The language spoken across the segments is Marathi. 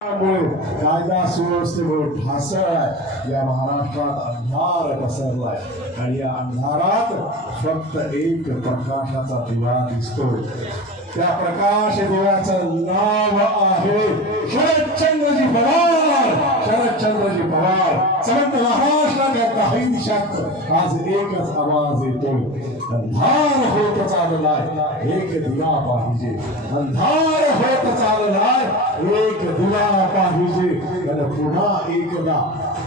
कायदा सुव्यवस्थेमुळे ढासळ या महाराष्ट्रात अंधार पसरलाय आणि या अंधारात फक्त एक प्रकाशाचा दिवा दिसतो. त्या प्रकाश दिव्याचं नाव आहे शरदचंद्रजी पवार. शरदचंद्रजी पवार समस्त महाराष्ट्राच्या काही दिशात आज एकच आवाज येतोय, अंधार होत चाललाय एक दिवा पाहिजे. अंधार होत चाललाय एक दिवा पाहिजे. आणि पुन्हा एकदा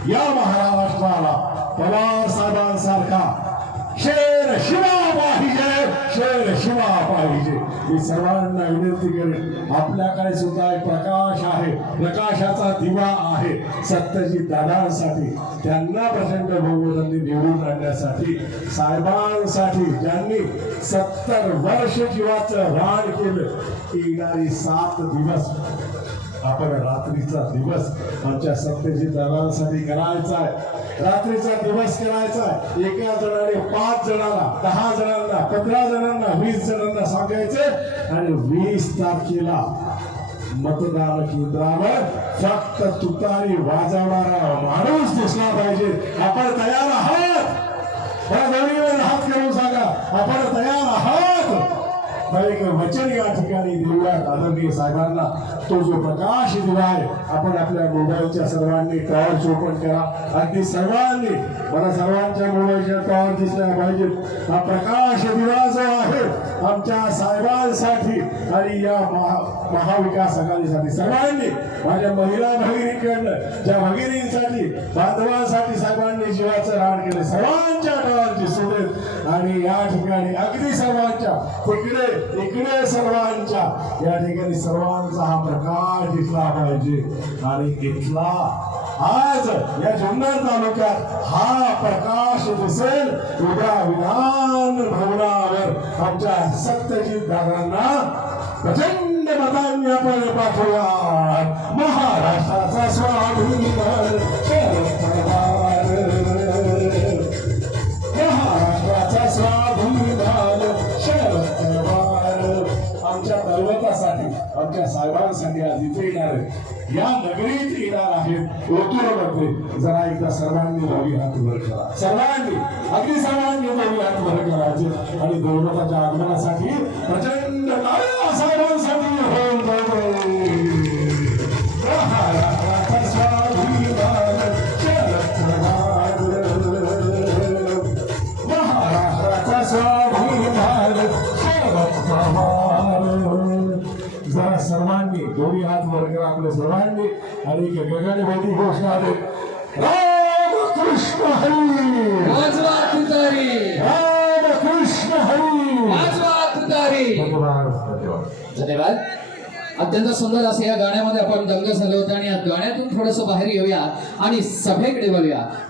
या महाराष्ट्राला पवार साहेबांसारखा शेर शिवा पाहिजे. शेर शिवा पाहिजे. मी सर्वांना विनंती करेन, आपल्याकडे सुद्धा एक प्रकाश आहे, प्रकाशाचा दिवा आहे सत्यजित दादांसाठी. त्यांना प्रचंड बहुमतांनी निवडून आणण्यासाठी, साहेबांसाठी ज्यांनी 70 वर्ष जीवाचं रान केलं. येणारी 7 दिवस आपण रात्रीचा दिवस आमच्या सत्यजित दादांसाठी करायचा आहे. रात्रीचा दिवस करायचा आहे. एका जणाने 5 जणांना, 10 जणांना, 15 जणांना, 20 जणांना सांगायचे आणि 20 तारखेला मतदान केंद्रावर फक्त तुतारी वाजवणारा माणूस दिसला पाहिजे. आपण तयार आहात? त्या जमिनीवर हात करून सांगा, आपण तयार आहात. एक वचन या ठिकाणी देऊयात आदरणीय साहेबांना. तो जो प्रकाश दिवा आहे, आपण आपल्या मोबाईलच्या सर्वांनी टॉर्च ओपन करा. अगदी सर्वांनी, मला सर्वांच्या मोबाईलच्या टॉर्च दिसल्या पाहिजेत. हा प्रकाश दिवा जो आहे आमच्या साहेबांसाठी आणि या महाविकास आघाडीसाठी सर्वांनी, माझ्या महिला भगिनीकडनं ज्या भगिनींसाठी, बांधवांसाठी साहेबांनी जीवाचं रान केलं, सर्वांच्या टॉर्च दिसू देत. आणि या ठिकाणी अगदी सर्वांच्या, तिकडे इकडे सर्वांच्या, या ठिकाणी सर्वांचा हा प्रकाश दिसला पाहिजे. आणि इथला आज या जुन्नर तालुक्यात हा प्रकाश दिसेल. उद्या विधान भवनावर आमच्या सत्यजित दादांना प्रचंड मतांनी आपण पाठवूया. महाराष्ट्राचा स्वाभिमान शरद पवार, महाराष्ट्राचा स्वाभिमान शरद पवार. आमच्या दैवतासाठी, आमच्या साहेबांसाठी आज इथे येणार आहे, या नगरीत येणार आहेत ओतूरमध्ये. जरा एकदा सर्वांनी दोन्ही हात वर करा. सर्वांनी, अगदी सर्वांनी दोन्ही हात वर करायचे आणि दैवताच्या आगमनासाठी प्रचंड टाळ्या साहेबांसाठी होऊन जाऊ. महाराष्ट्राचा स्वाभिमान शरद पवार, महाराष्ट्राचा स्वाभिमान शरद पवार. जरा सर्वांनी दोन्ही हात वर करा, आपल्या सर्वांनी. आणि गगनभेदी घोषणा दे, रामकृष्ण हरी, वाजवा तुतारी, रामकृष्ण हरी, वाजवा तुतारी. धन्यवाद. अत्यंत सुंदर असं या गाण्यामध्ये आपण दंग झालो होतो आणि या गाण्यातून थोडंसं बाहेर येऊया आणि सभेकडे वळूया.